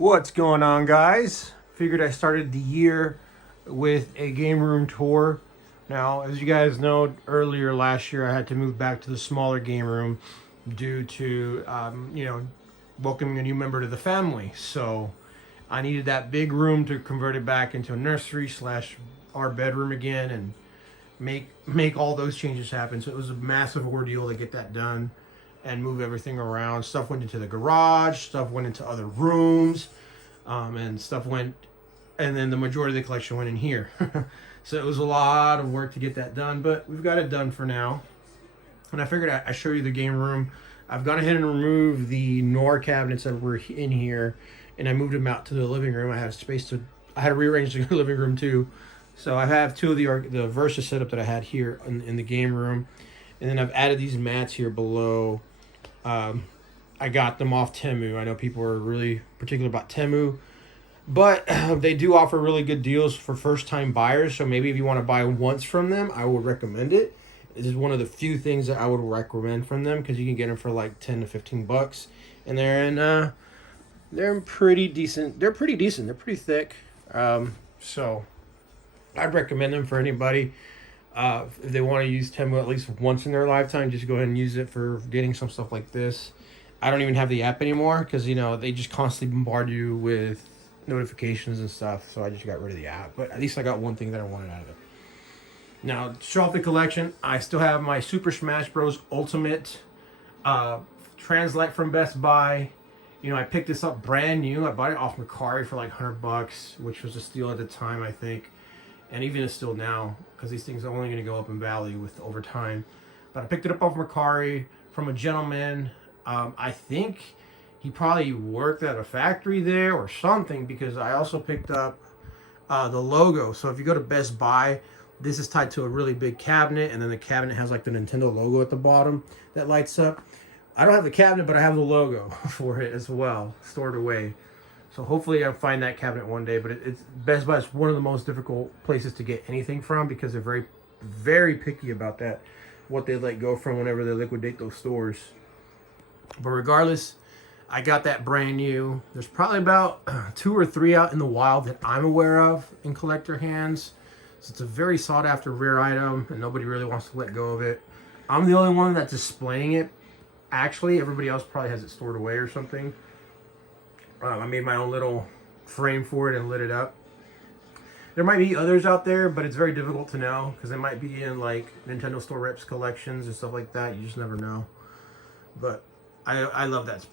What's going on, guys? Figured I started the year with a game room tour. Now, as you guys know, earlier last year I had to move back to the smaller game room due to, welcoming a new member to the family. So I needed that big room to convert it back into a nursery slash our bedroom again and make all those changes happen. So it was a massive ordeal to get that done and move everything around. Stuff went into the garage, stuff went into other rooms, and stuff went, and then the majority of the collection went in here. So it was a lot of work to get that done, but we've got it done for now. And I figured I'd show you the game room. I've gone ahead and removed the Noir cabinets that were in here, and I moved them out to the living room. I had to rearrange the living room too. So I have two of the Versa setup that I had here in the game room, and then I've added these mats here below. I got them off Temu. I know people are really particular about Temu, but they do offer really good deals for first-time buyers. So maybe if you want to buy once from them, I would recommend it. This is one of the few things that I would recommend from them because you can get them for like 10 to 15 bucks, and they're pretty decent. They're pretty decent. They're pretty thick. So I'd recommend them for anybody. If they want to use Temu at least once in their lifetime, just go ahead and use it for getting some stuff like this. I don't even have the app anymore because, they just constantly bombard you with notifications and stuff. So I just got rid of the app. But at least I got one thing that I wanted out of it. Now, to show off the collection, I still have my Super Smash Bros. Ultimate Translite from Best Buy. I picked this up brand new. I bought it off Mercari for like $100, which was a steal at the time, I think. And even is still now, because these things are only going to go up in value with over time. But I picked it up off Mercari from a gentleman. I think he probably worked at a factory there or something, because I also picked up the logo. So if you go to Best Buy, this is tied to a really big cabinet, and then the cabinet has like the Nintendo logo at the bottom that lights up. I don't have the cabinet, but I have the logo for it as well, stored away. So hopefully I'll find that cabinet one day. But it's Best Buy is one of the most difficult places to get anything from because they're very, very picky about that, what they let go from whenever they liquidate those stores. But regardless, I got that brand new. There's probably about 2 or 3 out in the wild that I'm aware of in collector hands. So it's a very sought after rare item, and nobody really wants to let go of it. I'm the only one that's displaying it. Actually, everybody else probably has it stored away or something. I made my own little frame for it and lit it up. There might be others out there, but it's very difficult to know because they might be in like Nintendo Store Reps collections and stuff like that. You just never know. But I love that. It's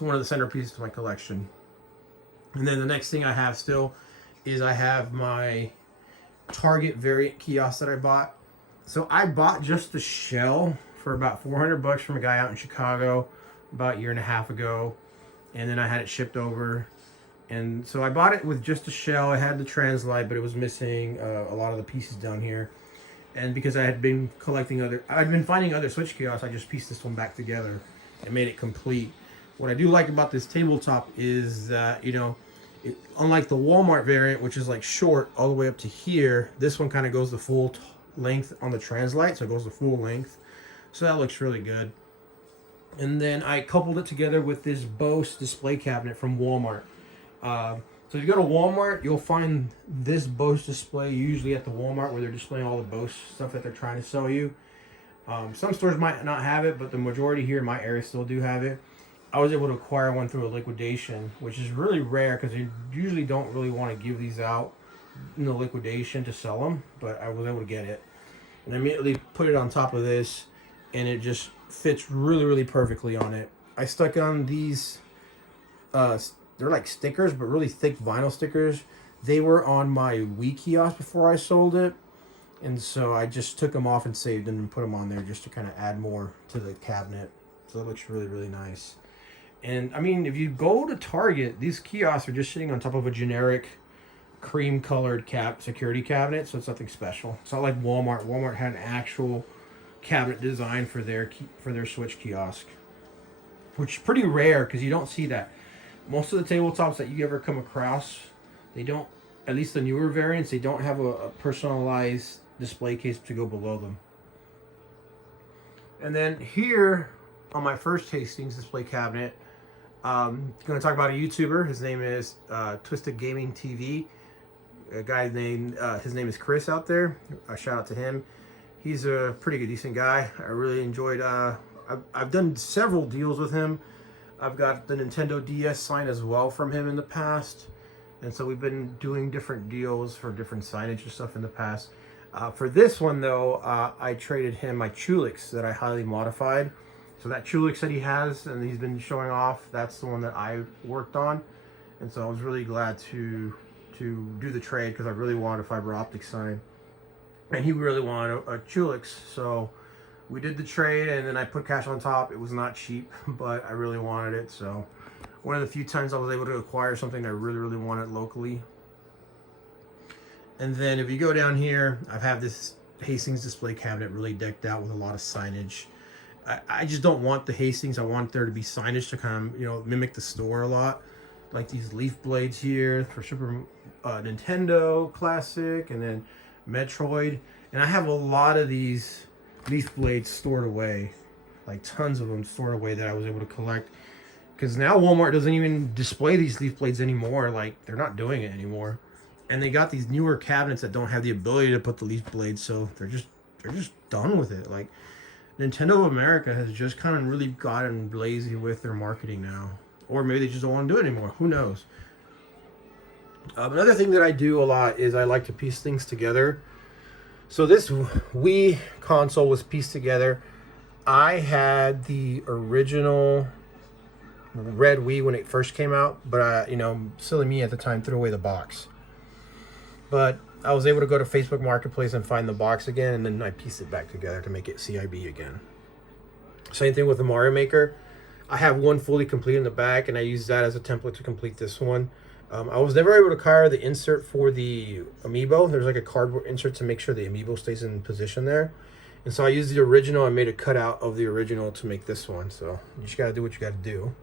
one of the centerpieces of my collection. And then the next thing I have still is I have my Target variant kiosk that I bought. So I bought just the shell for about $400 from a guy out in Chicago about a year and a half ago. And then I had it shipped over. And so I bought it with just a shell. I had the Translite, but it was missing a lot of the pieces down here. And because I'd been finding other Switch kiosks, I just pieced this one back together and made it complete. What I do like about this tabletop is that, unlike the Walmart variant, which is like short all the way up to here, this one kind of goes the full length on the Translite, so it goes the full length. So that looks really good. And then I coupled it together with this Bose display cabinet from Walmart. So if you go to Walmart, you'll find this Bose display usually at the Walmart where they're displaying all the Bose stuff that they're trying to sell you. Some stores might not have it, but the majority here in my area still do have it. I was able to acquire one through a liquidation, which is really rare because they usually don't really want to give these out in the liquidation to sell them, but I was able to get it. And I immediately put it on top of this, and it just fits really, really perfectly on it. I stuck on these, they're like stickers, but really thick vinyl stickers. They were on my Wii kiosk before I sold it. And so I just took them off and saved them and put them on there just to kind of add more to the cabinet. So it looks really, really nice. And I mean, if you go to Target, these kiosks are just sitting on top of a generic cream colored security cabinet. So it's nothing special. It's not like Walmart. Walmart had an actual cabinet design for their Switch kiosk, which is pretty rare because you don't see that. Most of the tabletops that you ever come across, they don't, at least the newer variants, they don't have a personalized display case to go below them. And then here on my first Hastings display cabinet, Going to talk about a YouTuber. His name is Twisted Gaming TV. A guy named his name is Chris out there. Shout out to him. He's a pretty good, decent guy. I really enjoyed. I've done several deals with him. I've got the Nintendo DS sign as well from him in the past, and so we've been doing different deals for different signage and stuff in the past. For this one though, I traded him my Chulix that I highly modified. So that Chulix that he has and he's been showing off, that's the one that I worked on. And so I was really glad to do the trade because I really wanted a fiber optic sign. And he really wanted a Chulix. So we did the trade and then I put cash on top. It was not cheap, but I really wanted it. So one of the few times I was able to acquire something I really, really wanted locally. And then if you go down here, I have this Hastings display cabinet really decked out with a lot of signage. I just don't want the Hastings. I want there to be signage to kind of, you know, mimic the store a lot. Like these leaf blades here for Super Nintendo Classic and then Metroid. And I have a lot of these leaf blades stored away. Like tons of them stored away that I was able to collect. Because now Walmart doesn't even display these leaf blades anymore. Like, they're not doing it anymore. And they got these newer cabinets that don't have the ability to put the leaf blades, so they're just done with it. Like, Nintendo of America has just kind of really gotten lazy with their marketing now. Or maybe they just don't want to do it anymore. Who knows? Another thing that I do a lot is I like to piece things together. So this Wii console was pieced together. I had the original red Wii when it first came out, but you know, silly me at the time threw away the box. But I was able to go to Facebook Marketplace and find the box again, and then I pieced it back together to make it CIB again. Same thing with the Mario Maker. I have one fully complete in the back, and I use that as a template to complete this one. I was never able to acquire the insert for the amiibo. There's like a cardboard insert to make sure the amiibo stays in position there. And so I used the original. I made a cutout of the original to make this one. So you just got to do what you got to do.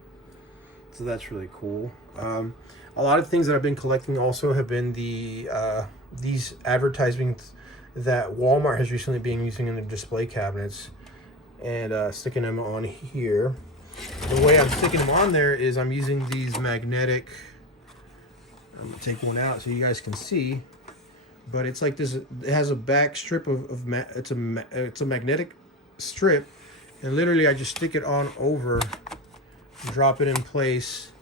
So that's really cool. A lot of things that I've been collecting also have been these advertisements that Walmart has recently been using in their display cabinets and sticking them on here. The way I'm sticking them on there is I'm using these magnetic. I'm gonna take one out so you guys can see, but it's like this. It has a back strip it's a magnetic strip, and literally I just stick it on over, drop it in place,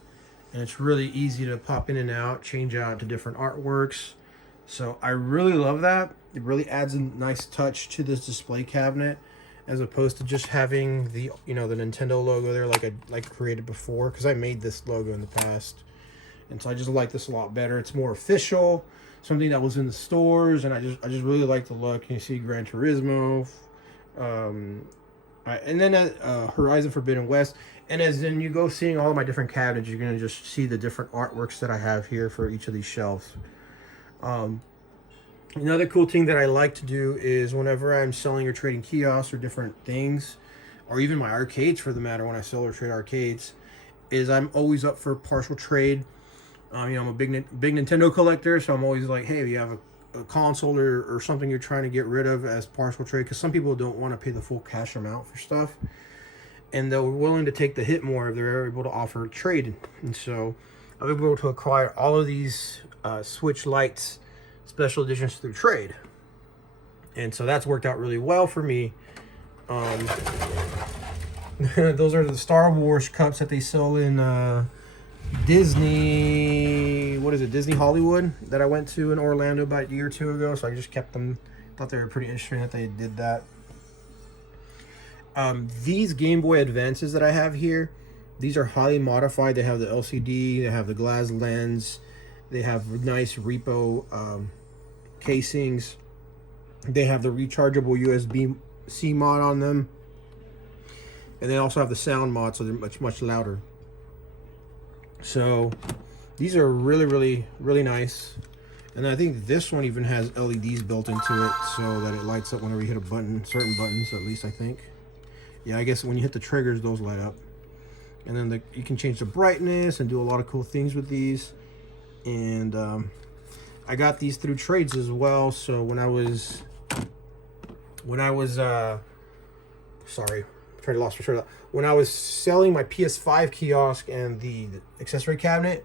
and it's really easy to pop in and out, change out to different artworks. So I really love that. It really adds a nice touch to this display cabinet, as opposed to just having the, you know, the Nintendo logo there like I created before, because I made this logo in the past. And so I just like this a lot better. It's more official, something that was in the stores, and I just really like the look. You see Gran Turismo, and then Horizon Forbidden West. And as then you go seeing all of my different cabinets, you're gonna just see the different artworks that I have here for each of these shelves. Another cool thing that I like to do is whenever I'm selling or trading kiosks or different things, or even my arcades for the matter, when I sell or trade arcades, is I'm always up for partial trade. You know, I'm a big Nintendo collector, so I'm always like, hey, if you have a console or something you're trying to get rid of as partial trade, because some people don't want to pay the full cash amount for stuff, and they're willing to take the hit more if they're able to offer trade. And so I'm able to acquire all of these Switch Lights special editions through trade, and so that's worked out really well for me. Those are the Star Wars cups that they sell in Disney, what is it, Disney Hollywood, that I went to in Orlando about a year or two ago. So I just kept them. Thought they were pretty interesting that they did that. These Game Boy Advances that I have here, these are highly modified. They have the LCD, they have the glass lens, they have nice repo casings, they have the rechargeable USB-C mod on them, and they also have the sound mod, so they're much louder. So these are really nice. And I think this one even has LEDs built into it so that it lights up whenever you hit a button, certain buttons at least, I think. Yeah, I guess when you hit the triggers, those light up. And then you can change the brightness and do a lot of cool things with these. And I got these through trades as well. So when I was sorry, trying to lost my shirt. When I was selling my PS5 kiosk and the accessory cabinet,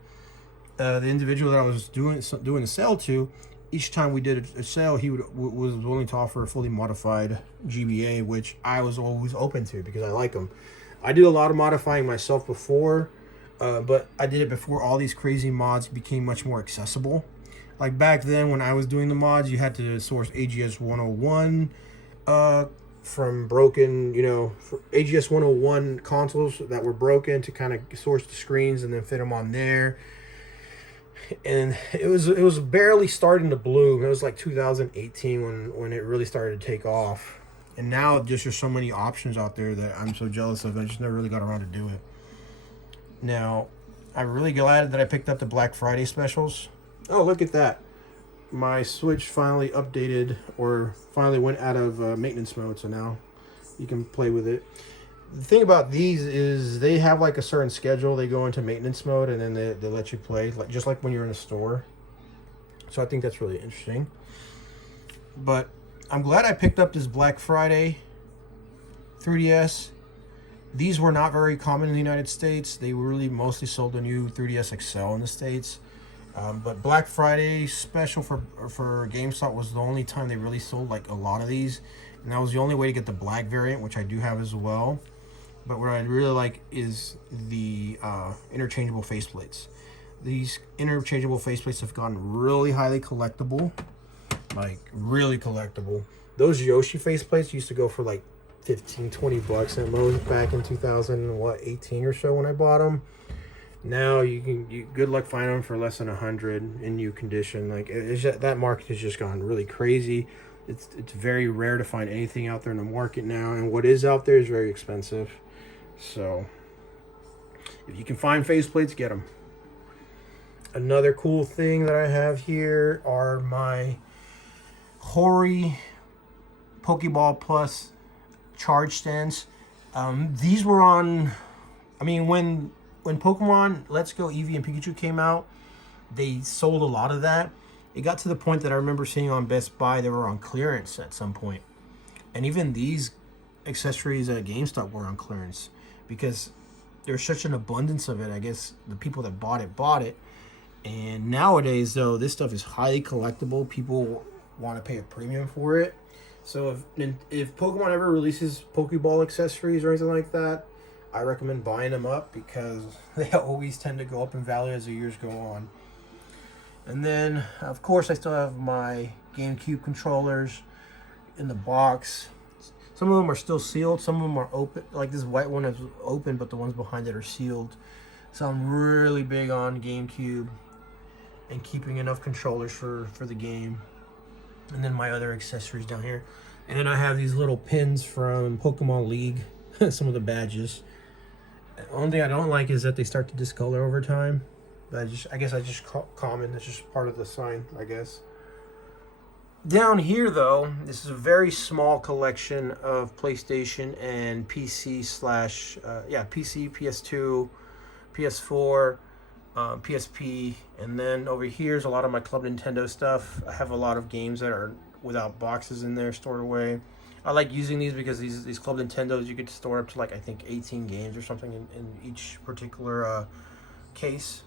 the individual that I was doing the sale to, each time we did a sale, he was willing to offer a fully modified GBA, which I was always open to because I like them. I did a lot of modifying myself before, but I did it before all these crazy mods became much more accessible. Like back then when I was doing the mods, you had to source AGS 101 from broken, AGS 101 consoles that were broken to kind of source the screens and then fit them on there. And it was barely starting to bloom. It was like 2018 when it really started to take off. And now just there's so many options out there that I'm so jealous of. I just never really got around to do it. Now, I'm really glad that I picked up the Black Friday specials. Oh, look at that. My Switch finally updated, or finally went out of maintenance mode, so now you can play with it. The thing about these is they have like a certain schedule. They go into maintenance mode and then they let you play, just like when you're in a store. So I think that's really interesting. But I'm glad I picked up this Black Friday 3DS. These were not very common in the United States. They really mostly sold the new 3DS XL in the States. But Black Friday special for GameStop was the only time they really sold like a lot of these. And that was the only way to get the black variant, which I do have as well. But what I really like is the interchangeable faceplates. These interchangeable faceplates have gotten really highly collectible. Like, really collectible. Those Yoshi faceplates used to go for like 15, 20 bucks at most back in 2018 or so when I bought them. Now you good luck finding them for less than 100 in new condition. Like, that market has just gone really crazy. It's very rare to find anything out there in the market now, and what is out there is very expensive. So if you can find faceplates, get them. Another cool thing that I have here are my Hori Pokeball Plus charge stands. These were on, when Pokemon Let's Go Eevee and Pikachu came out, they sold a lot of that. It got to the point that I remember seeing on Best Buy they were on clearance at some point. And even these accessories at GameStop were on clearance because there's such an abundance of it. I guess the people that bought it. And nowadays, though, this stuff is highly collectible. People want to pay a premium for it. So if Pokemon ever releases Pokeball accessories or anything like that, I recommend buying them up because they always tend to go up in value as the years go on. And then, of course, I still have my GameCube controllers in the box. Some of them are still sealed. Some of them are open. Like this white one is open, but the ones behind it are sealed. So I'm really big on GameCube and keeping enough controllers for the game. And then my other accessories down here. And then I have these little pins from Pokemon League. Some of the badges. The only thing I don't like is that they start to discolor over time. But I guess I just common. It's just part of the sign, I guess. Down here, though, this is a very small collection of PlayStation and PC PC, PS2, PS4, PSP, and then over here is a lot of my Club Nintendo stuff. I have a lot of games that are without boxes in there stored away. I like using these because these Club Nintendos, you could store up to like, I think 18 games or something in each particular case.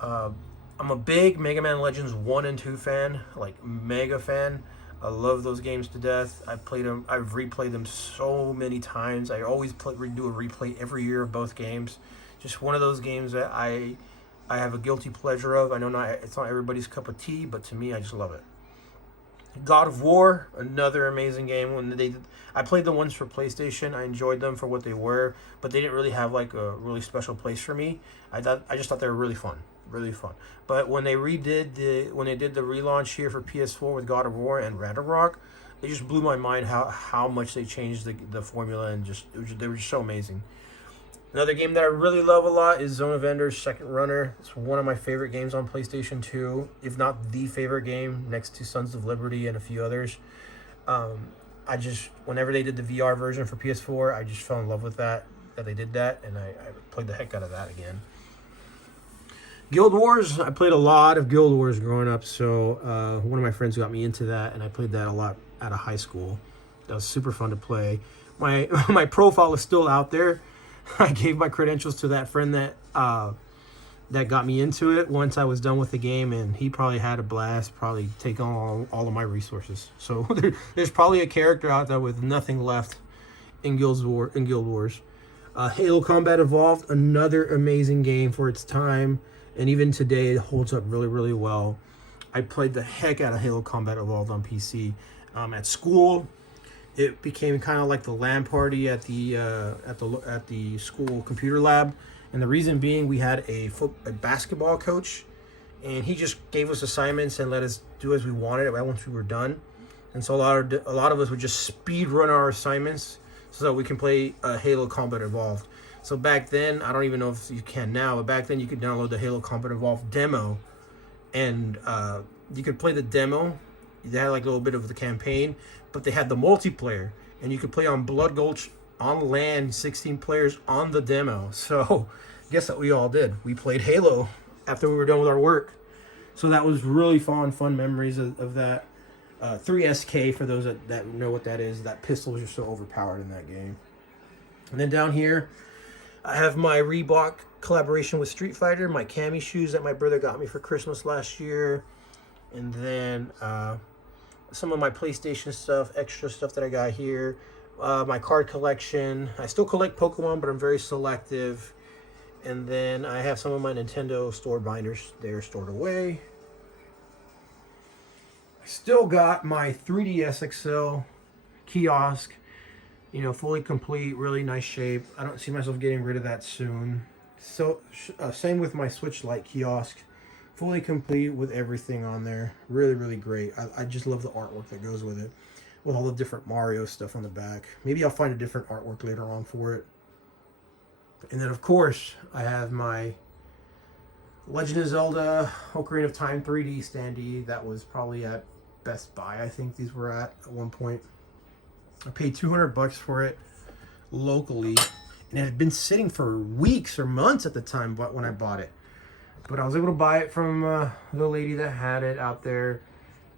I'm a big Mega Man Legends 1 and 2 fan, like mega fan. I love those games to death. I've replayed them so many times. I always do a replay every year of both games. Just one of those games that I have a guilty pleasure of. I know it's not everybody's cup of tea, but to me, I just love it. God of War, another amazing game. I played the ones for PlayStation. I enjoyed them for what they were, but they didn't really have like a really special place for me. I just thought they were really fun. But when they did the relaunch here for PS4 with God of War and Ragnarok, it just blew my mind how much they changed the formula, and they were just so amazing. Another game that I really love a lot is Zone of Enders Second Runner. It's one of my favorite games on PlayStation 2, if not the favorite game, next to Sons of Liberty and a few others. Whenever they did the VR version for PS4, I just fell in love with that they did that, and I played the heck out of that again. Guild Wars, I played a lot of Guild Wars growing up, so one of my friends got me into that, and I played that a lot out of high school. That was super fun to play. My my profile is still out there. I gave my credentials to that friend that that got me into it once I was done with the game, and he probably had a blast, probably take on all of my resources. So there's probably a character out there with nothing left in Guild Wars. Halo Combat Evolved, another amazing game for its time, and even today it holds up really, really well. I played the heck out of Halo Combat Evolved on PC. At school, it became kind of like the LAN party at the school computer lab. And the reason being, we had a basketball coach, and he just gave us assignments and let us do as we wanted once we were done. And so a lot of us would just speed run our assignments so that we can play Halo Combat Evolved. So back then, I don't even know if you can now, but back then you could download the Halo Combat Evolved demo, and you could play the demo. They had like a little bit of the campaign, but they had the multiplayer, and you could play on Blood Gulch on LAN, 16 players on the demo. So guess what we all did? We played Halo after we were done with our work. So that was really fun memories of that. 3SK, for those that know what that is. That pistol is just so overpowered in that game. And then down here, I have my Reebok collaboration with Street Fighter, my cami shoes that my brother got me for Christmas last year. And then some of my PlayStation stuff, extra stuff that I got here. My card collection. I still collect Pokemon, but I'm very selective. And then I have some of my Nintendo store binders. They're stored away. I still got my 3DS XL kiosk. You know, fully complete, really nice shape. I don't see myself getting rid of that soon. So, same with my Switch Lite kiosk. Fully complete with everything on there. Really, really great. I just love the artwork that goes with it. With all the different Mario stuff on the back. Maybe I'll find a different artwork later on for it. And then, of course, I have my Legend of Zelda Ocarina of Time 3D standee. That was probably at Best Buy, I think these were at one point. I paid $200 for it locally. And it had been sitting for weeks or months at the time when I bought it. But I was able to buy it from the lady that had it out there.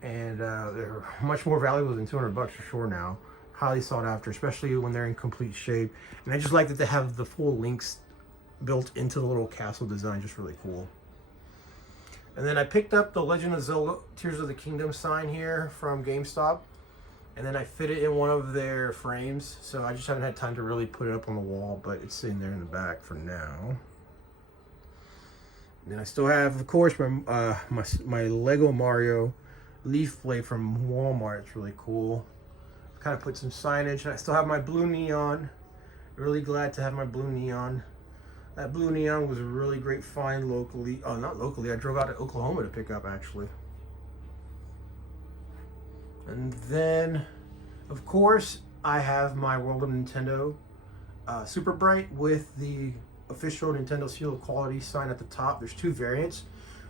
And they're much more valuable than $200 for sure now. Highly sought after, especially when they're in complete shape. And I just like that they have the full links built into the little castle design. Just really cool. And then I picked up the Legend of Zelda Tears of the Kingdom sign here from GameStop. And then I fit it in one of their frames. So I just haven't had time to really put it up on the wall, but it's sitting there in the back for now. And then I still have, of course, my Lego Mario leaf blade from Walmart. It's really cool. Kind of put some signage. And I still have my blue neon. Really glad to have my blue neon. That blue neon was a really great find locally. Oh, not locally. I drove out to Oklahoma to pick up, actually. And then, of course, I have my World of Nintendo Super Bright with the official Nintendo seal of quality sign at the top. There's two variants.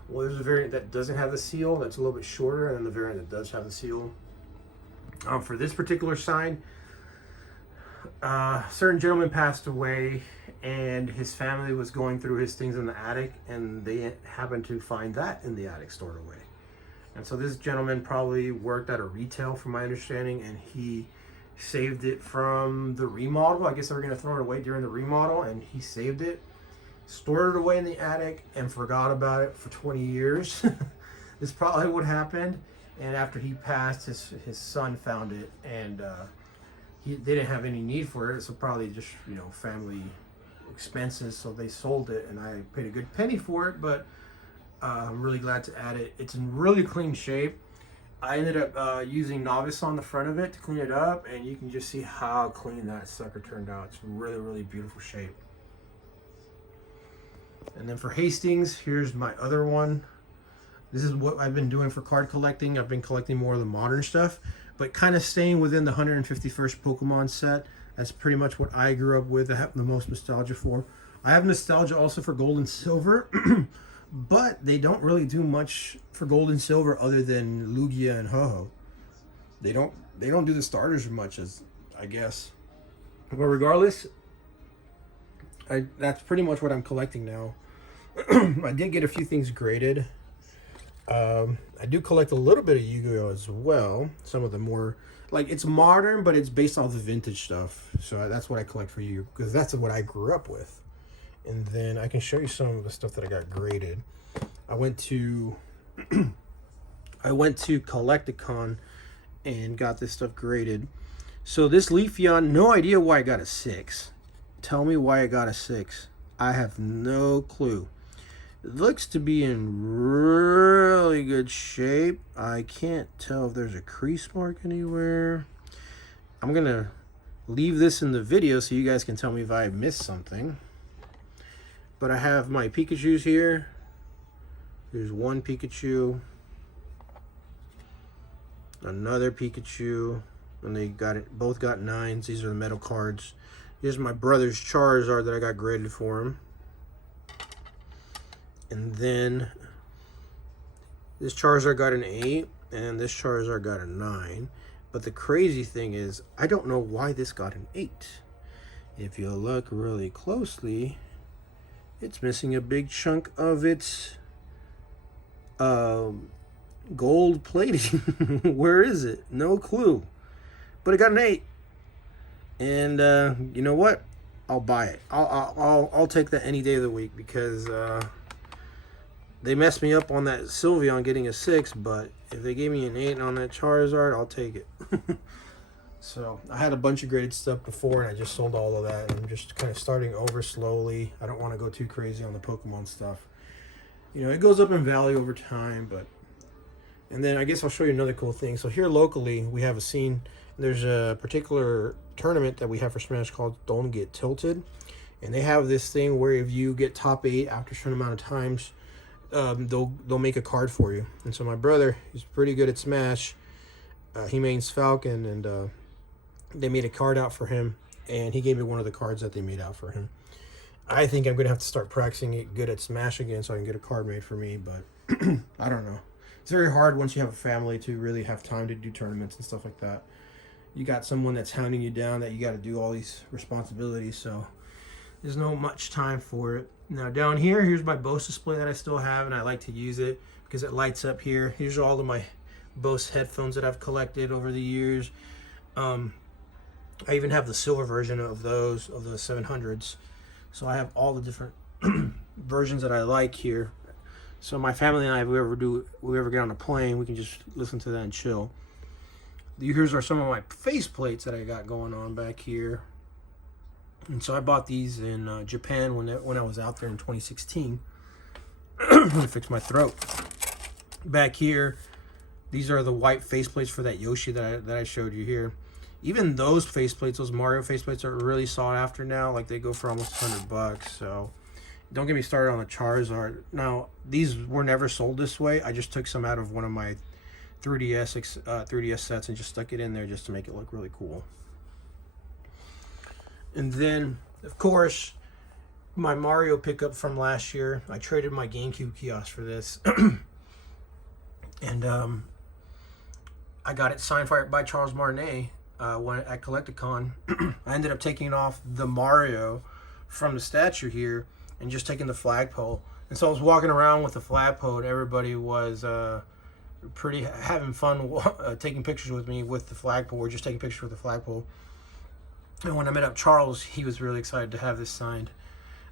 Well, there's a variant that doesn't have the seal, that's a little bit shorter, and then the variant that does have the seal. For this particular sign, a certain gentleman passed away, and his family was going through his things in the attic, and they happened to find that in the attic stored away. And so this gentleman probably worked at a retail, from my understanding, and he saved it from the remodel. I guess they were going to throw it away during the remodel, and he saved it, stored it away in the attic, and forgot about it for 20 years. This is probably what happened. And after he passed, his son found it, and they didn't have any need for it, so probably just, you know, family expenses, so they sold it, and I paid a good penny for it, but I'm really glad to add it. It's in really clean shape. I ended up using Novice on the front of it to clean it up, and you can just see how clean that sucker turned out. It's really, really beautiful shape. And then for Hastings, here's my other one. This is what I've been doing for card collecting. I've been collecting more of the modern stuff, but kind of staying within the 151st Pokemon set. That's pretty much what I grew up with. I have the most nostalgia for. I have nostalgia also for Gold and Silver, but they don't really do much for Gold and Silver other than Lugia and Ho-Ho. They don't do the starters as much as, I guess. But regardless, that's pretty much what I'm collecting now. I did get a few things graded. I do collect a little bit of Yu-Gi-Oh as well. Some of the more, like, it's modern, but it's based off the vintage stuff. So that's what I collect for you, because that's what I grew up with. And then I can show you some of the stuff that I got graded. I went to Collecticon and got this stuff graded. So this Leafeon, no idea why I got a 6. Tell me why I got a 6. I have no clue. It looks to be in really good shape. I can't tell if there's a crease mark anywhere. I'm going to leave this in the video so you guys can tell me if I missed something. But I have my Pikachus here. There's one Pikachu. Another Pikachu. And they got it. Both got 9s. These are the metal cards. Here's my brother's Charizard that I got graded for him. And then this Charizard got an 8. And this Charizard got a 9. But the crazy thing is, I don't know why this got an 8. If you look really closely, it's missing a big chunk of its gold plating. Where is it? No clue. But it got an 8. And you know what? I'll buy it. I'll take that any day of the week, because they messed me up on that Sylveon getting a 6, but if they gave me an 8 on that Charizard, I'll take it. So I had a bunch of graded stuff before, and I just sold all of that, and I'm just kind of starting over slowly. I don't want to go too crazy on the Pokemon stuff. You know, it goes up in value over time, but... And then I guess I'll show you another cool thing. So here locally, we have a scene. There's a particular tournament that we have for Smash called Don't Get Tilted. And they have this thing where if you get top 8 after a certain amount of times, they'll make a card for you. And so my brother, he's pretty good at Smash. He mains Falcon, and they made a card out for him. And he gave me one of the cards that they made out for him. I think I'm going to have to start practicing it good at Smash again so I can get a card made for me. But I don't know. It's very hard once you have a family to really have time to do tournaments and stuff like that. You got someone that's hounding you down that you got to do all these responsibilities, so there's no much time for it. Now down here, here's my Bose display that I still have, and I like to use it because it lights up here. Here's all of my Bose headphones that I've collected over the years. I even have the silver version of those, of the 700s. So I have all the different versions that I like here. So my family and I, if we ever get on a plane, we can just listen to that and chill. Here's are some of my face plates that I got going on back here. And so I bought these in Japan when I was out there in 2016. to fix my throat. Back here, these are the white faceplates for that Yoshi that I showed you here. Even those faceplates, those Mario faceplates, are really sought after now. Like, they go for almost $100. So don't get me started on the Charizard. Now, these were never sold this way. I just took some out of one of my 3DS sets and just stuck it in there just to make it look really cool. And then, of course, my Mario pickup from last year. I traded my GameCube kiosk for this. And I got it signed by Charles Martinet at Collecticon. I ended up taking off the Mario from the statue here and just taking the flagpole. And so I was walking around with the flagpole, and everybody was pretty having fun taking pictures with me with the flagpole, or just taking pictures with the flagpole. And when I met up Charles, he was really excited to have this signed.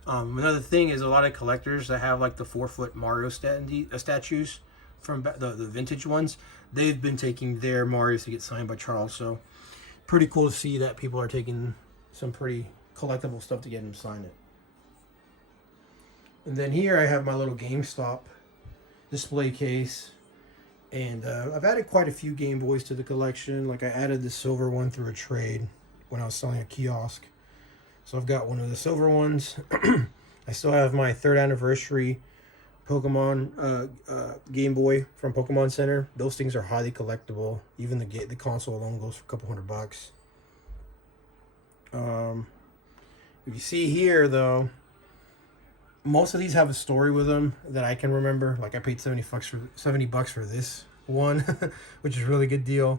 Another thing is, a lot of collectors that have like the 4-foot Mario statues from the vintage ones, they've been taking their Marios to get signed by Charles. So pretty cool to see that people are taking some pretty collectible stuff to get him sign it. And then here I have my little GameStop display case. And I've added quite a few Game Boys to the collection. Like, I added the silver one through a trade when I was selling a kiosk. So I've got one of the silver ones. I still have my 3rd anniversary Pokemon Game Boy from Pokemon Center. Those things are highly collectible. Even the console alone goes for a couple $100. If you see here, though, most of these have a story with them that I can remember. Like, I paid $70 for this one, which is a really good deal.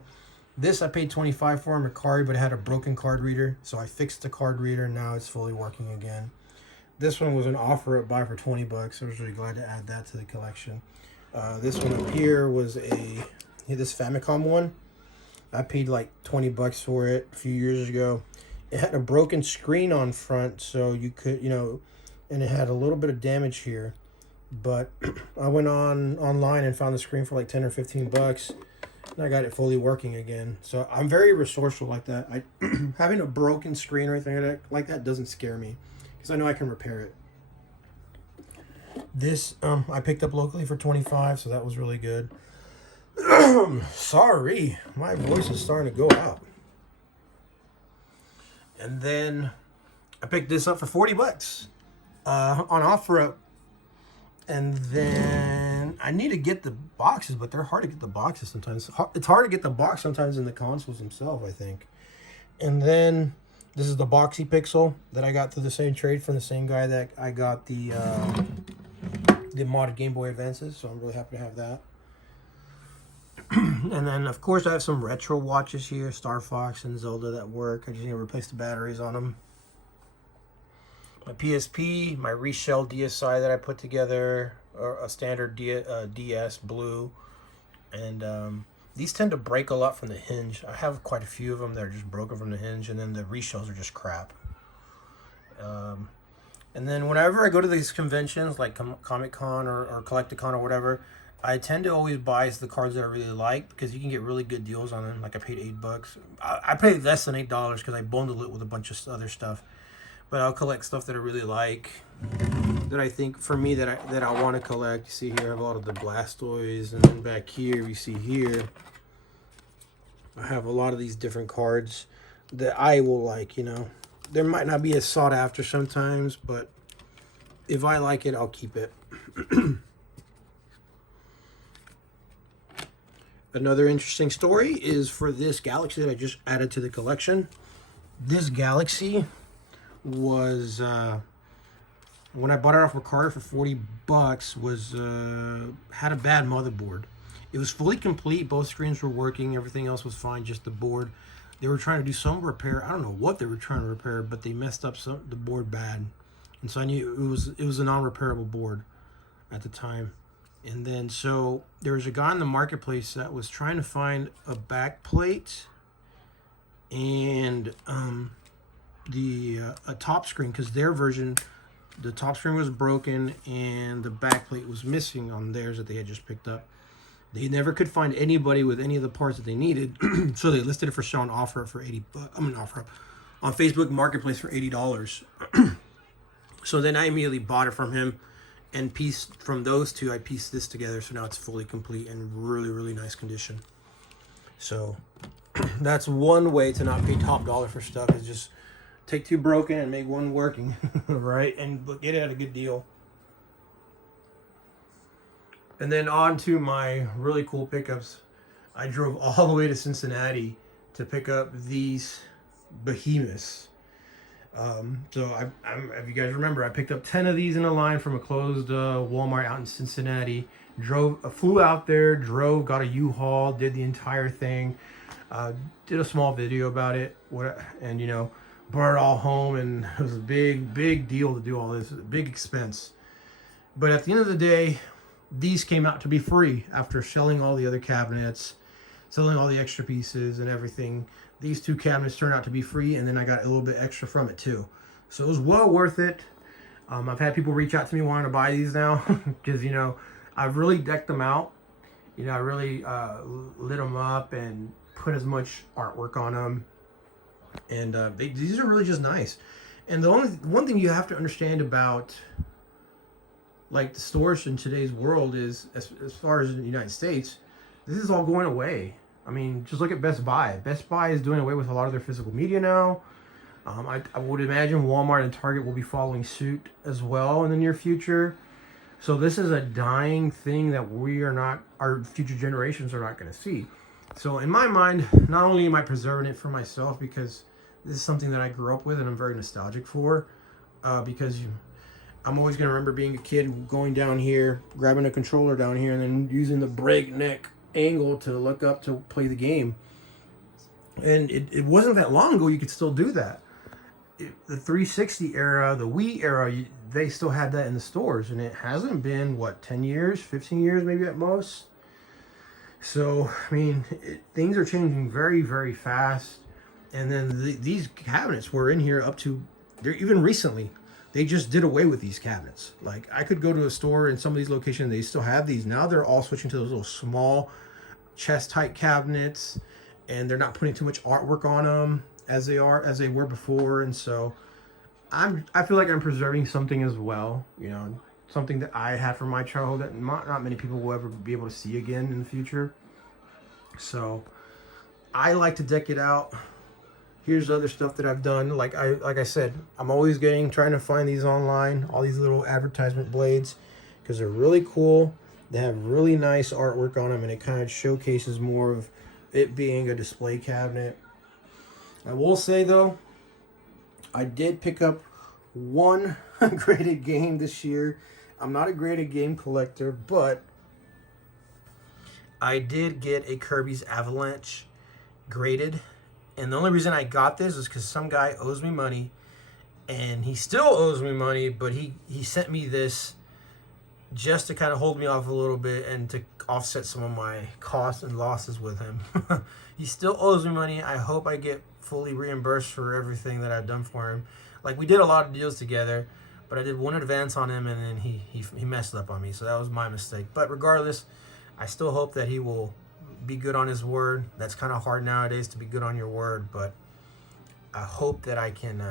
This I paid $25 for in Mercari, but it had a broken card reader, so I fixed the card reader, and now it's fully working again. This one was an offer at buy for $20. I was really glad to add that to the collection. This one up here was this Famicom one. I paid like 20 bucks for it a few years ago. It had a broken screen on front, so you could, and it had a little bit of damage here. But I went online and found the screen for like 10 or 15 bucks, and I got it fully working again. So I'm very resourceful like that. Having a broken screen or anything like that doesn't scare me, because I know I can repair it. This I picked up locally for 25, so that was really good. Sorry, my voice is starting to go out. And then I picked this up for 40 bucks on offer. And then I need to get the boxes, but they're hard to get the boxes sometimes. It's hard to get the box sometimes in the consoles themselves, I think. And then this is the Boxy Pixel that I got through the same trade from the same guy that I got the modded Game Boy Advances, so I'm really happy to have that. And then, of course, I have some retro watches here, Star Fox and Zelda that work. I just need to replace the batteries on them. My PSP, my reshell DSi that I put together, or a standard DS blue. And these tend to break a lot from the hinge. I have quite a few of them that are just broken from the hinge, and then the reshells are just crap. And then whenever I go to these conventions, like Comic-Con or Collecticon or whatever, I tend to always buy the cards that I really like, because you can get really good deals on them. Like I paid $8. I paid less than $8 because I bundled it with a bunch of other stuff. But I'll collect stuff that I really like, that I think for me that I want to collect. You see here, I have a lot of the Blastoise, and then back here you see here, I have a lot of these different cards that I will like. There might not be as sought after sometimes, but if I like it, I'll keep it. Another interesting story is for this Galaxy that I just added to the collection. This Galaxy was, when I bought it off Ricardo for 40 bucks, had a bad motherboard. It was fully complete, both screens were working, everything else was fine, just the board. They were trying to do some repair. I don't know what they were trying to repair, but they messed up the board bad. And so I knew it was a non-repairable board at the time. And then, so there was a guy in the marketplace that was trying to find a back plate and a top screen, because their version, the top screen was broken and the back plate was missing on theirs that they had just picked up. They never could find anybody with any of the parts that they needed, so they listed it for sale on offer for on Facebook Marketplace for $80. So then I immediately bought it from him. And from those two, I pieced this together, so now it's fully complete and really, really nice condition. So that's one way to not pay top dollar for stuff, is just take two broken and make one working, right? And get it at a good deal. And then on to my really cool pickups. I drove all the way to Cincinnati to pick up these behemoths. So if you guys remember, I picked up 10 of these in a line from a closed Walmart out in Cincinnati. Flew out there, got a U-Haul, did the entire thing, did a small video about it, and brought it all home, and it was a big deal to do all this, a big expense. But at the end of the day, these came out to be free after selling all the other cabinets, selling all the extra pieces and everything. These two cabinets turned out to be free, and then I got a little bit extra from it too. So it was well worth it. I've had people reach out to me wanting to buy these now, because I've really decked them out. I really lit them up and put as much artwork on them, and these are really just nice. And the one thing you have to understand about like the stores in today's world is, as far as in the United States, this is all going away. I mean, just look at Best Buy. Best Buy is doing away with a lot of their physical media now. I would imagine Walmart and Target will be following suit as well in the near future. So this is a dying thing that our future generations are not going to see. So in my mind, not only am I preserving it for myself, because this is something that I grew up with and I'm very nostalgic for, because I'm always going to remember being a kid going down here, grabbing a controller down here, and then using the breakneck angle to look up to play the game. And it wasn't that long ago you could still do that. The 360 era, the Wii era, they still had that in the stores, and it hasn't been, what, 10 years, 15 years maybe at most. So, I mean, things are changing very, very fast. And then these cabinets were in here up to, they're even recently, they just did away with these cabinets. Like, I could go to a store in some of these locations, they still have these. Now they're all switching to those little small chest-type cabinets, and they're not putting too much artwork on them as they were before. And so I feel like I'm preserving something as well, you know, something that I had from my childhood that not many people will ever be able to see again in the future. So I like to deck it out. Here's other stuff that I've done. Like I said, I'm always trying to find these online, all these little advertisement blades, because they're really cool. They have really nice artwork on them, and it kind of showcases more of it being a display cabinet. I will say though, I did pick up one graded game this year. I'm not a graded game collector, but I did get a Kirby's Avalanche graded. And the only reason I got this is because some guy owes me money, and he still owes me money, but he sent me this just to kind of hold me off a little bit and to offset some of my costs and losses with him. He still owes me money. I hope I get fully reimbursed for everything that I've done for him. Like, we did a lot of deals together, but I did one advance on him, and then he messed up on me, so that was my mistake. But regardless, I still hope that he will be good on his word. That's kind of hard nowadays to be good on your word, but I hope that I can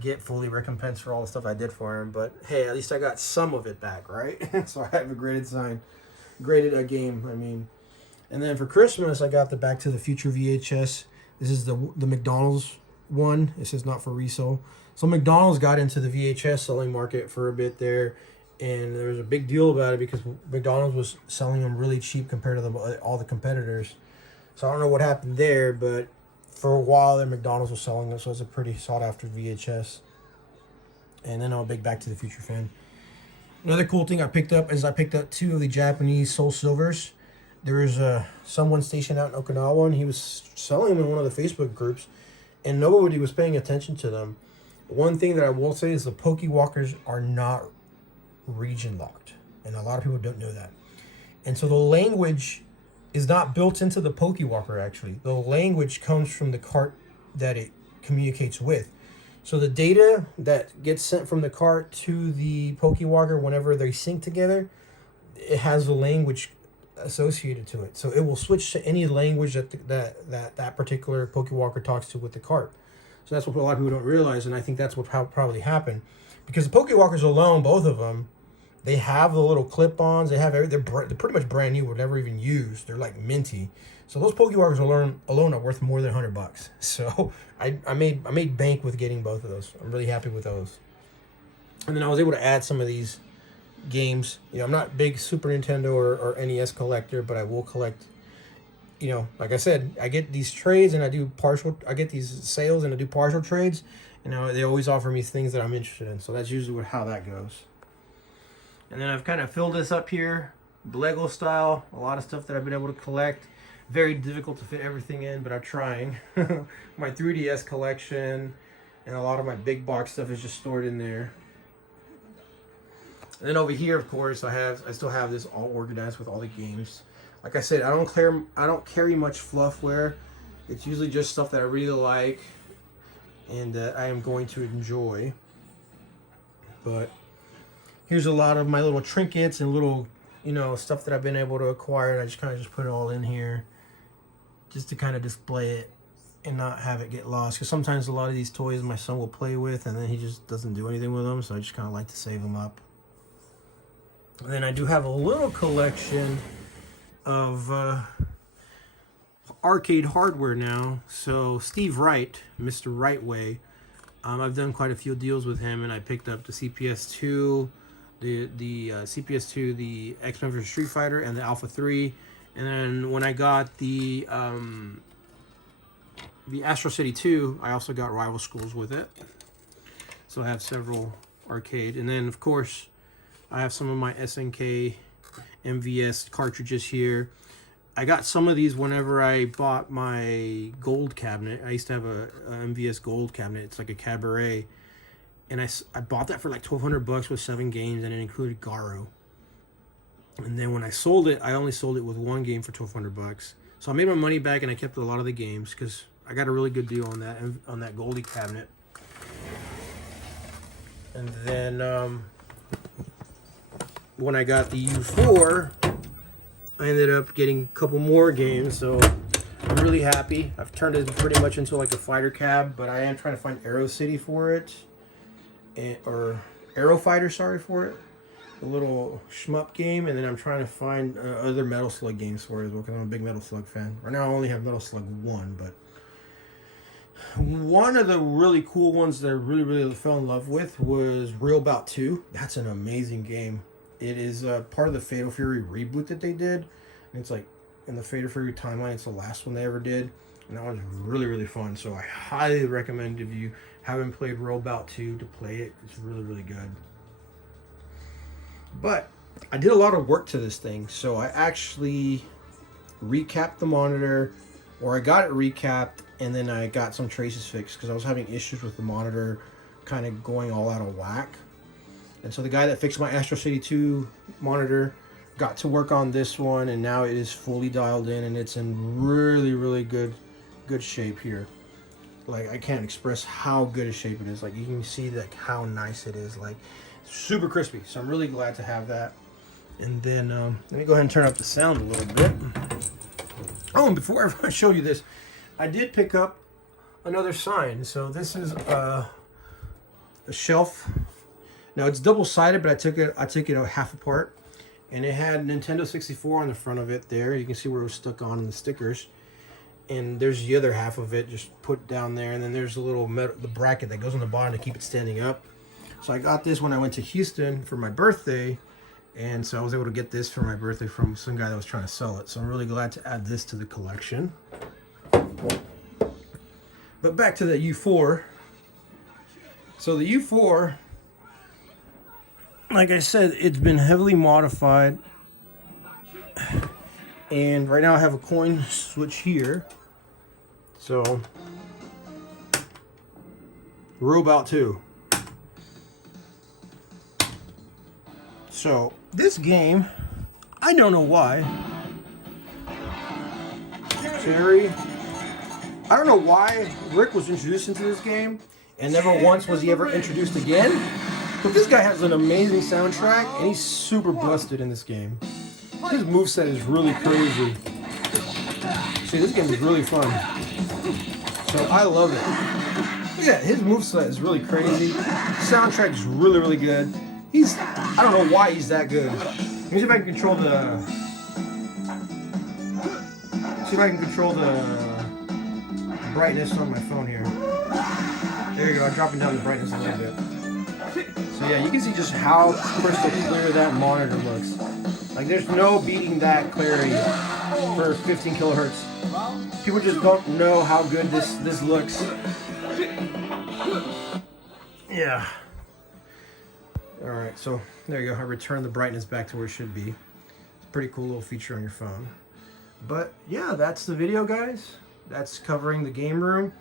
get fully recompensed for all the stuff I did for him. But hey, at least I got some of it back, right? So I have a graded a game, I mean. And then for Christmas, I got the Back to the Future VHS. This is the McDonald's one. It says not for resale. So McDonald's got into the VHS selling market for a bit there, and there was a big deal about it because McDonald's was selling them really cheap compared to all the competitors. So I don't know what happened there, but for a while there, McDonald's was selling them, so it's a pretty sought-after VHS. And then I'm a big Back to the Future fan. Another cool thing I picked up is I picked up 2 of the Japanese Soul Silvers. There was someone stationed out in Okinawa, and he was selling them in one of the Facebook groups, and nobody was paying attention to them. One thing that I will say is the Pokewalkers are not region locked, and a lot of people don't know that. And so the language is not built into the Pokewalker, actually. The language comes from the cart that it communicates with. So the data that gets sent from the cart to the Pokewalker whenever they sync together, it has the language associated to it. So it will switch to any language that particular Pokewalker talks to with the cart. So that's what a lot of people don't realize, and I think that's what probably happened. Because the Pokewalkers alone, both of them, they have the little clip-ons. They're pretty much brand new, were never even used. They're like minty. So those Pokewalkers alone are worth more than $100. So I made bank with getting both of those. I'm really happy with those. And then I was able to add some of these games. You know, I'm not a big Super Nintendo or NES collector, but I will collect. You know, like I said, I get these trades and I get these sales and I do partial trades. You know, they always offer me things that I'm interested in. So that's usually how that goes. And then I've kind of filled this up here, Lego style. A lot of stuff that I've been able to collect. Very difficult to fit everything in, but I'm trying. My 3DS collection and a lot of my big box stuff is just stored in there. And then over here, of course, I still have this all organized with all the games. Like I said, I don't carry much fluffware. It's usually just stuff that I really like and that I am going to enjoy. But here's a lot of my little trinkets and little, you know, stuff that I've been able to acquire. And I just kind of just put it all in here just to kind of display it and not have it get lost. Because sometimes a lot of these toys my son will play with and then he just doesn't do anything with them. So I just kind of like to save them up. And then I do have a little collection of arcade hardware now. So Steve Wright, Mr. Rightway, I've done quite a few deals with him, and I picked up the CPS2, the CPS2, the X-Men vs. Street Fighter, and the Alpha 3. And then when I got the Astro City 2, I also got Rival Schools with it. So I have several arcade, and then of course I have some of my SNK MVS cartridges here. I got some of these whenever I bought my gold cabinet. I used to have a MVS gold cabinet. It's like a cabaret. And I bought that for like $1,200 with 7 games, and it included Garo. And then when I sold it, I only sold it with 1 game for $1,200. So I made my money back, and I kept a lot of the games because I got a really good deal on that Goldie cabinet. And then when I got the U4, I ended up getting a couple more games. So I'm really happy. I've turned it pretty much into like a fighter cab, but I am trying to find Aero City for it, or Aero Fighter, sorry, for it. A little shmup game, and then I'm trying to find other Metal Slug games for it as well, because I'm a big Metal Slug fan. Right now I only have Metal Slug 1, but one of the really cool ones that I really fell in love with was Real Bout 2. That's an amazing game. It is part of the Fatal Fury reboot that they did. And it's like in the Fatal Fury timeline, it's the last one they ever did. And that was really fun. So I highly recommend, if you haven't played Real Bout 2, to play it. It's really good. But I did a lot of work to this thing. So I actually recapped the monitor, or I got it recapped, and then I got some traces fixed because I was having issues with the monitor kind of going all out of whack. And so the guy that fixed my Astro City 2 monitor got to work on this one, and now it is fully dialed in, and it's in really good shape here. Like, I can't express how good a shape it is. Like, you can see like how nice it is. Like, super crispy. So I'm really glad to have that. And then let me go ahead and turn up the sound a little bit. Oh, and before I show you this, I did pick up another sign. So this is a shelf. Now it's double-sided, but I took it out half apart, and it had Nintendo 64 on the front of it there. You can see where it was stuck on in the stickers. And there's the other half of it just put down there, and then there's a little the bracket that goes on the bottom to keep it standing up. So I got this when I went to Houston for my birthday, and so I was able to get this for my birthday from some guy that was trying to sell it. So I'm really glad to add this to the collection. But back to the U4. So the U4, like I said, it's been heavily modified. And right now I have a coin switch here. So, Real Bout 2. So, this game, I don't know why. Terry, I don't know why Rick was introduced into this game, and never once was he ever introduced again. But this guy has an amazing soundtrack, and he's super busted in this game. His moveset is really crazy. See, this game is really fun. So I love it. Yeah, his moveset is really crazy. Soundtrack is really good. I don't know why he's that good. Let me see if I can control the brightness on my phone here. There you go, I'm dropping down the brightness a little bit. So yeah, you can see just how crystal clear that monitor looks. Like, there's no beating that clarity for 15 kilohertz. People just don't know how good this looks. Yeah. Alright, so there you go. I returned the brightness back to where it should be. It's a pretty cool little feature on your phone. But yeah, that's the video, guys. That's covering the game room.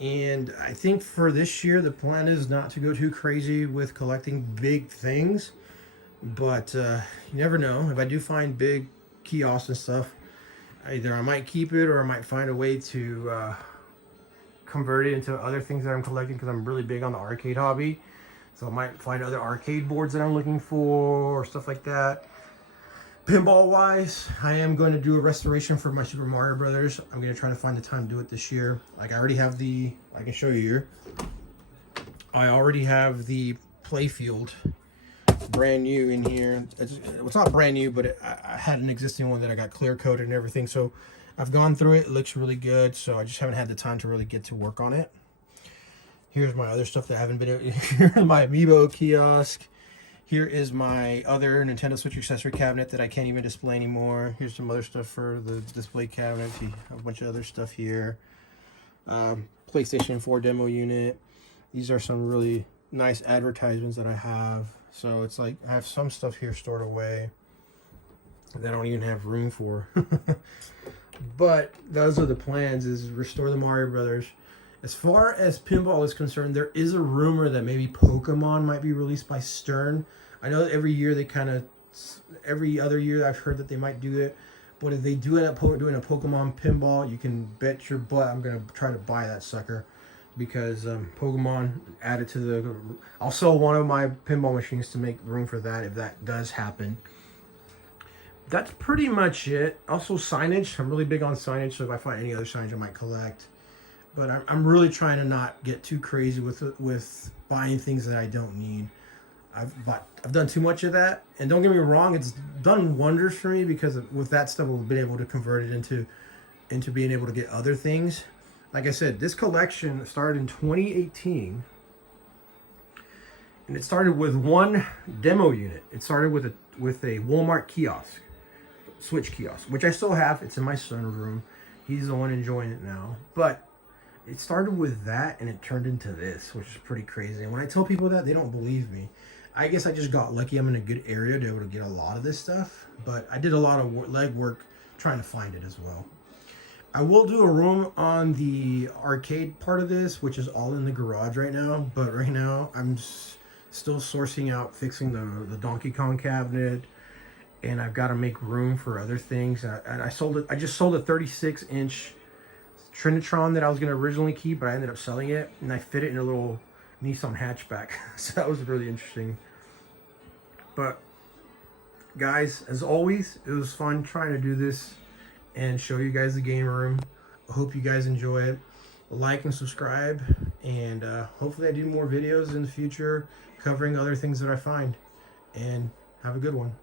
And I think for this year, the plan is not to go too crazy with collecting big things. But you never know. If I do find big kiosks and stuff, either I might keep it or I might find a way to convert it into other things that I'm collecting, because I'm really big on the arcade hobby. So I might find other arcade boards that I'm looking for or stuff like that. Pinball wise, I am going to do a restoration for my Super Mario Brothers. I'm going to try to find the time to do it this year. Like, I already have I can show you here. I already have the playfield brand new in here. It's not brand new, but I had an existing one that I got clear coated and everything. So I've gone through it. It looks really good. So I just haven't had the time to really get to work on it. Here's my other stuff that I haven't been. Here's my Amiibo kiosk. Here is my other Nintendo Switch accessory cabinet that I can't even display anymore. Here's some other stuff for the display cabinet. See, a bunch of other stuff here. PlayStation 4 demo unit. These are some really nice advertisements that I have. So it's like I have some stuff here stored away that I don't even have room for. But those are the plans, is restore the Mario Brothers. As far as pinball is concerned, there is a rumor that maybe Pokemon might be released by Stern. I know that every year they kind of, every other year I've heard that they might do it. But if they do end up doing a Pokemon pinball, you can bet your butt I'm going to try to buy that sucker. Because Pokemon added to the... I'll sell one of my pinball machines to make room for that if that does happen. That's pretty much it. Also signage. I'm really big on signage, so if I find any other signage I might collect. But I'm really trying to not get too crazy with buying things that I don't need. I've done too much of that, and don't get me wrong, it's done wonders for me because with that stuff I've been able to convert it into being able to get other things. Like I said, this collection started in 2018, and it started with one demo unit. It started with a Walmart kiosk, Switch kiosk, which I still have. It's in my son's room. He's the one enjoying it now, but it started with that, and it turned into this, which is pretty crazy. And when I tell people that, they don't believe me. I guess I just got lucky. I'm in a good area to be able to get a lot of this stuff, but I did a lot of legwork trying to find it as well. I will do a room on the arcade part of this, which is all in the garage right now, but right now I'm still sourcing out, fixing the Donkey Kong cabinet, and I've got to make room for other things. And I just sold a 36-inch Trinitron that I was going to originally keep, but I ended up selling it, and I fit it in a little Nissan hatchback. So that was really interesting. But guys, as always, it was fun trying to do this and show you guys the game room. I hope you guys enjoy it. Like and subscribe, and hopefully I do more videos in the future covering other things that I find. And have a good one.